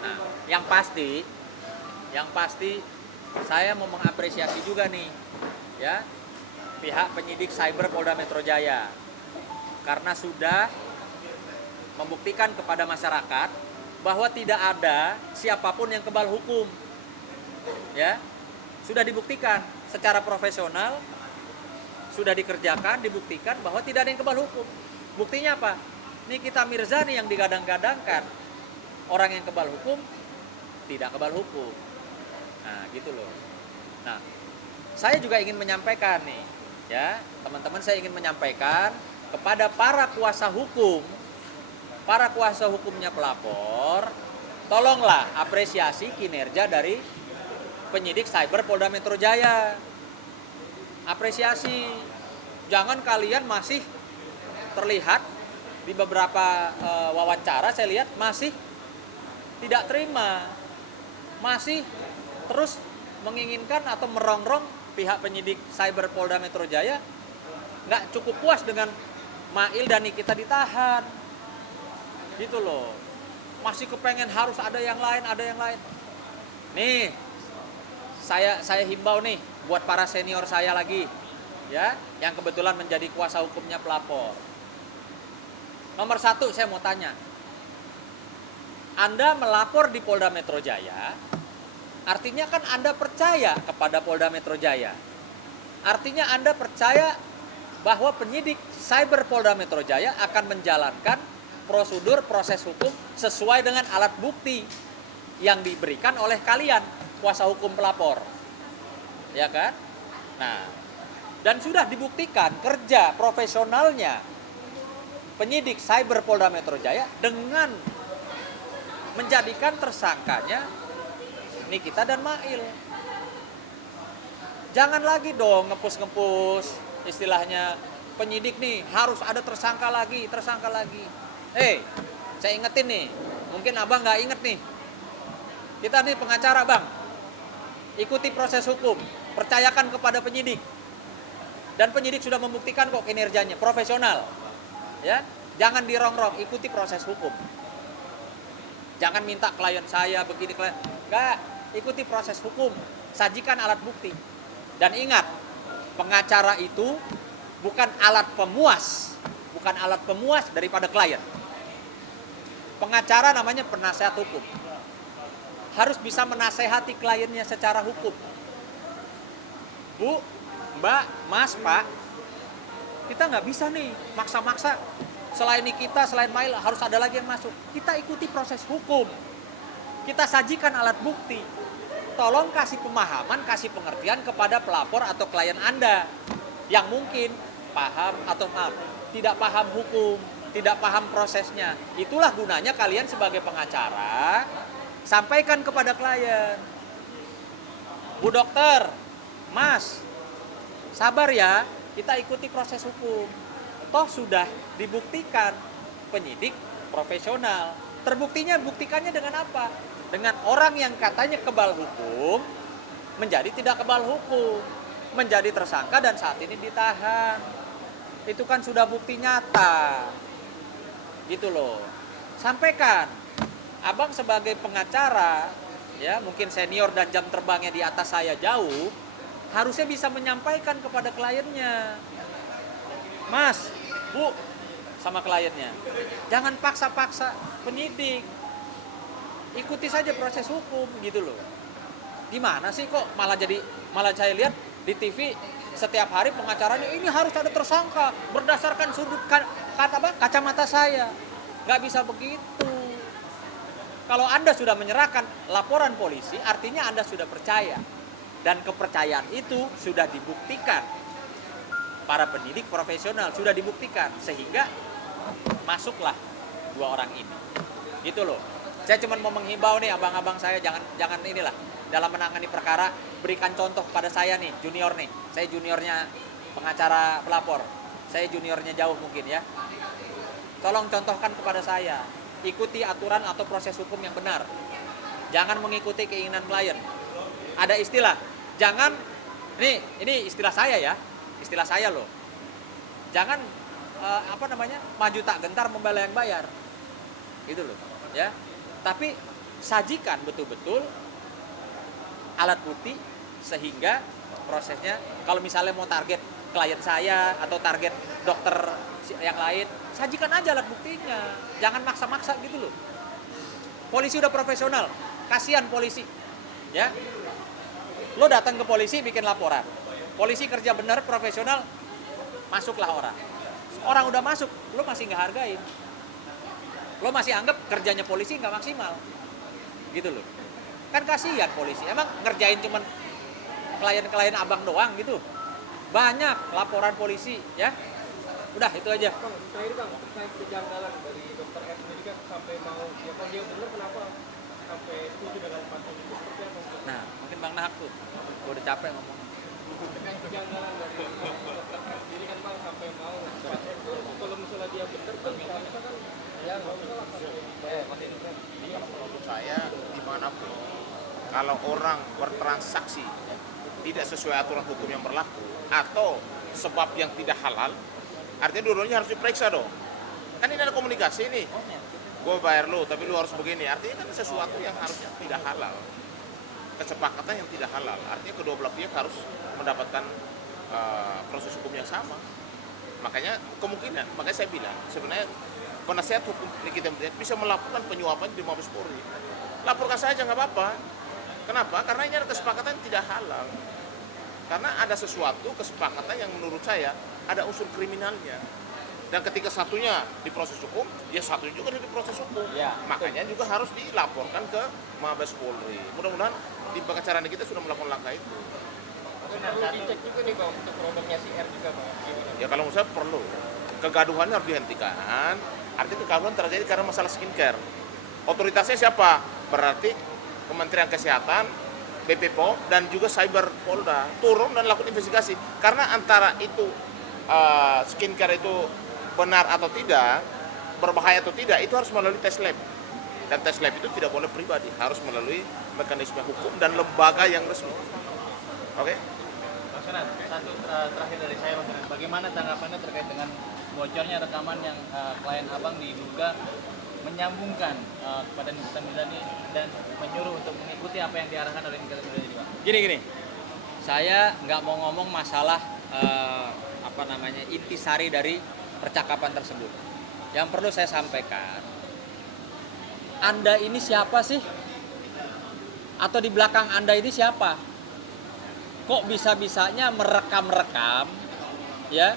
Nah, yang pasti saya mau mengapresiasi juga nih, ya, pihak penyidik Cyber Polda Metro Jaya karena sudah membuktikan kepada masyarakat bahwa tidak ada siapapun yang kebal hukum, ya, sudah dibuktikan secara profesional, sudah dikerjakan, dibuktikan bahwa tidak ada yang kebal hukum. Buktinya apa? Nikita Mirzani yang digadang-gadangkan orang yang kebal hukum, tidak kebal hukum. Nah, gitu loh. Nah, saya juga ingin menyampaikan nih, ya, teman-teman, saya ingin menyampaikan kepada para kuasa hukumnya pelapor, tolonglah apresiasi kinerja dari penyidik Cyber Polda Metro Jaya. Apresiasi. Jangan kalian masih terlihat di beberapa wawancara saya lihat masih tidak terima, masih terus menginginkan atau merongrong pihak penyidik Cyber Polda Metro Jaya, nggak cukup puas dengan Mail dan Nikita ditahan, gitu loh. Masih kepengen harus ada yang lain. Nih, saya himbau nih buat para senior saya lagi, ya, yang kebetulan menjadi kuasa hukumnya pelapor. Nomor satu, saya mau tanya, Anda melapor di Polda Metro Jaya, artinya kan Anda percaya kepada Polda Metro Jaya. Artinya Anda percaya bahwa penyidik Cyber Polda Metro Jaya akan menjalankan prosedur proses hukum sesuai dengan alat bukti yang diberikan oleh kalian, kuasa hukum pelapor. Ya kan? Nah, dan sudah dibuktikan kerja profesionalnya penyidik Cyber Polda Metro Jaya dengan menjadikan tersangkanya Nikita dan Mail. Jangan lagi dong ngepus-ngepus istilahnya penyidik nih harus ada tersangka lagi. Saya ingetin nih, mungkin abang nggak inget nih, kita nih pengacara bang, ikuti proses hukum, percayakan kepada penyidik, dan penyidik sudah membuktikan kok kinerjanya profesional, ya, jangan dirongrong, ikuti proses hukum, jangan minta klien saya begini, nggak, ikuti proses hukum, sajikan alat bukti, dan ingat, pengacara itu bukan alat pemuas daripada klien. Pengacara namanya penasehat hukum, harus bisa menasehati kliennya secara hukum. Bu, Mbak, Mas, Pak, kita nggak bisa nih maksa-maksa. Selain Nikita, selain Mail, harus ada lagi yang masuk. Kita ikuti proses hukum, kita sajikan alat bukti. Tolong kasih pemahaman, kasih pengertian kepada pelapor atau klien Anda yang mungkin paham atau tidak paham hukum, tidak paham prosesnya. Itulah gunanya kalian sebagai pengacara, sampaikan kepada klien, Bu dokter, Mas, sabar ya, kita ikuti proses hukum. Toh sudah dibuktikan penyidik profesional. Buktikannya dengan apa? Dengan orang yang katanya kebal hukum menjadi tidak kebal hukum, menjadi tersangka dan saat ini ditahan. Itu kan sudah bukti nyata. Gitu loh. Sampaikan. Abang sebagai pengacara, ya, mungkin senior dan jam terbangnya di atas saya jauh, harusnya bisa menyampaikan kepada kliennya. Mas, Bu, sama kliennya, jangan paksa-paksa penyidik. Ikuti saja proses hukum, gitu loh. Gimana sih kok malah saya lihat di TV setiap hari pengacaranya ini harus ada tersangka berdasarkan sudut kacamata saya. Nggak bisa begitu. Kalau Anda sudah menyerahkan laporan polisi, artinya Anda sudah percaya. Dan kepercayaan itu sudah dibuktikan. Para penyidik profesional sudah dibuktikan. Sehingga masuklah dua orang ini. Gitu loh. Saya cuma mau menghimbau nih abang-abang saya, jangan inilah. Dalam menangani perkara, berikan contoh pada saya nih, junior nih. Saya juniornya pengacara pelapor. Saya juniornya jauh mungkin ya. Tolong contohkan kepada saya. Ikuti aturan atau proses hukum yang benar. Jangan mengikuti keinginan klien. Ada istilah, jangan, ini istilah saya ya, istilah saya loh. Jangan maju tak gentar membela yang bayar. Gitu loh, ya. Tapi sajikan betul-betul alat bukti sehingga prosesnya, kalau misalnya mau target klien saya atau target dokter yang lain, sajikan aja alat buktinya, jangan maksa-maksa gitu loh. Polisi udah profesional, kasihan polisi, ya. Lo datang ke polisi bikin laporan, polisi kerja bener profesional, masuklah orang. Orang udah masuk, lo masih nggak hargain, lo masih anggap kerjanya polisi nggak maksimal, gitu loh. Kan kasihan polisi, emang ngerjain cuman klien-klien abang doang gitu. Banyak laporan polisi, ya. Udah itu aja. Bang, terakhir Bang, terkait kejanggalan dari dokter F sendiri kan sampai mau, ya kalau dia benar kenapa sampai setuju dengan pasien itu seperti apa? Nah, mungkin Bang Nahak tuh, gue udah capek ngomong. Terkait kejanggalan dari dokter F sendiri kan Bang sampai mau pasien itu kalau misalnya dia benar kan seharusnya kan ya nggak usah lah sampai Kalau menurut saya dimanapun kalau orang bertransaksi tidak sesuai aturan hukum yang berlaku atau sebab yang tidak halal, artinya dua-duanya harus diperiksa dong. Kan ini ada komunikasi nih, gue bayar lu tapi lu harus begini, artinya kan sesuatu yang harusnya tidak halal, kesepakatan yang tidak halal, artinya kedua belah pihak harus mendapatkan proses hukum yang sama. Makanya saya bilang sebenarnya penasihat hukum Nikita Mirzani bisa melakukan penyuapan di Mabes Polri. Laporkan saja nggak apa-apa. Kenapa? Karena ini ada kesepakatan yang tidak halal. Karena ada sesuatu kesepakatan yang menurut saya ada unsur kriminalnya. Dan ketika satunya diproses hukum, ya satunya juga diproses hukum. Ya, makanya juga harus dilaporkan ke Mabes Polri. Mudah-mudahan di pengacara kita sudah melakukan langkah itu. perlu dicek juga nih Bang untuk produknya si R juga Bang. Ya kalau menurut saya perlu. Kegaduhannya harus dihentikan. Artinya kegaduhan terjadi karena masalah skincare. Otoritasnya siapa? Berarti Kementerian Kesehatan, BPOM, dan juga Cyber Polda turun dan lakukan investigasi. Karena antara itu skincare itu benar atau tidak, berbahaya atau tidak, itu harus melalui tes lab. Dan tes lab itu tidak boleh pribadi, harus melalui mekanisme hukum dan lembaga yang resmi. Oke? Mas Sunan, satu terakhir dari saya Mas Sunan, bagaimana tanggapannya terkait dengan bocornya rekaman yang klien abang diduga menyambungkan kepada Nikita Mirzani dan menyuruh untuk mengikuti apa yang diarahkan oleh Nikita Mirzani, Pak? Gini, saya nggak mau ngomong masalah intisari dari percakapan tersebut. Yang perlu saya sampaikan, Anda ini siapa sih? Atau di belakang Anda ini siapa? Kok bisa-bisanya merekam-rekam, ya?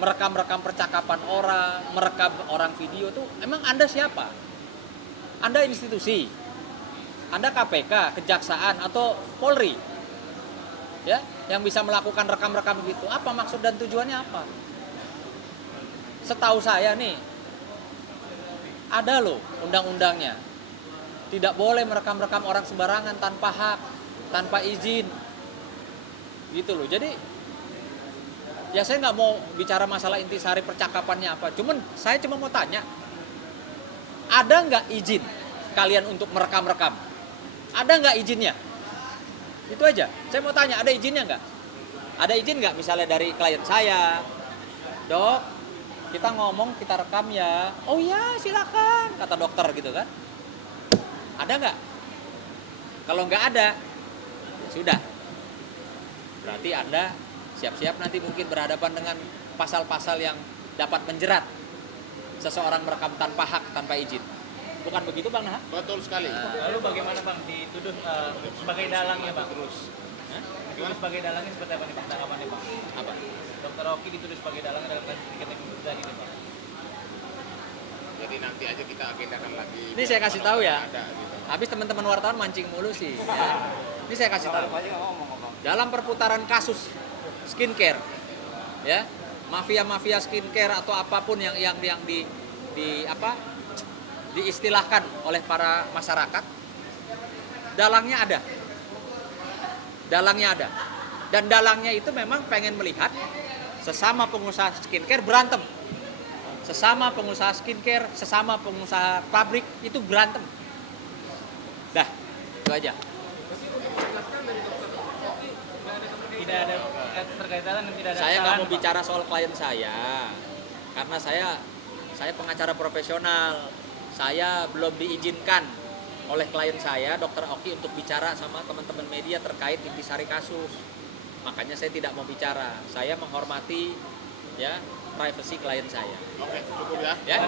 Merekam percakapan orang, merekam orang video tuh, emang Anda siapa? Anda institusi, Anda KPK, Kejaksaan, atau Polri, ya, yang bisa melakukan rekam-rekam gitu. Apa maksud dan tujuannya apa? Setahu saya nih, ada loh undang-undangnya. Tidak boleh merekam-rekam orang sembarangan tanpa hak, tanpa izin, gitu loh. Jadi ya saya nggak mau bicara masalah intisari percakapannya apa. Saya cuma mau tanya, ada nggak izin kalian untuk merekam-rekam? Ada nggak izinnya? Itu aja. Saya mau tanya, ada izinnya nggak? Ada izin nggak misalnya dari klien saya? Dok, kita ngomong, kita rekam ya. Oh ya, silakan, kata dokter gitu kan. Ada nggak? Kalau nggak ada, ya sudah. Berarti Anda siap-siap nanti mungkin berhadapan dengan pasal-pasal yang dapat menjerat seseorang merekam tanpa hak, tanpa izin. Bukan begitu Bang Nah? Betul sekali. Lalu bagaimana Bang dituduh sebagai dalangnya Bang? Dituduh sebagai dalangnya seperti apa nih Bang? Tanggapannya Bang? Apa? Dr. Rocky dituduh sebagai dalangnya dalam kasus Nikita Mirzani ini Bang? Jadi nanti aja kita agendakan lagi. Ini saya kasih tahu ya. Ada, gitu. Habis teman-teman wartawan mancing mulu sih. Ya. Ini saya kasih tahu. Dalam perputaran kasus skincare, ya, mafia skincare atau apapun yang diistilahkan oleh para masyarakat, dalangnya ada. Dan dalangnya itu memang pengen melihat sesama pengusaha skincare berantem. Sesama pengusaha skincare, sesama pengusaha pabrik itu berantem. Dah, itu aja. Tidak ada keterkaitan dan tidak ada Saya nggak kesalahan, mau Bang. bicara soal klien saya, karena saya pengacara profesional. Saya belum diizinkan oleh klien saya, Dr. Oki, untuk bicara sama teman-teman media terkait intisari kasus. Makanya saya tidak mau bicara. Saya menghormati ya privasi klien saya. Oke, cukup ya. Ya.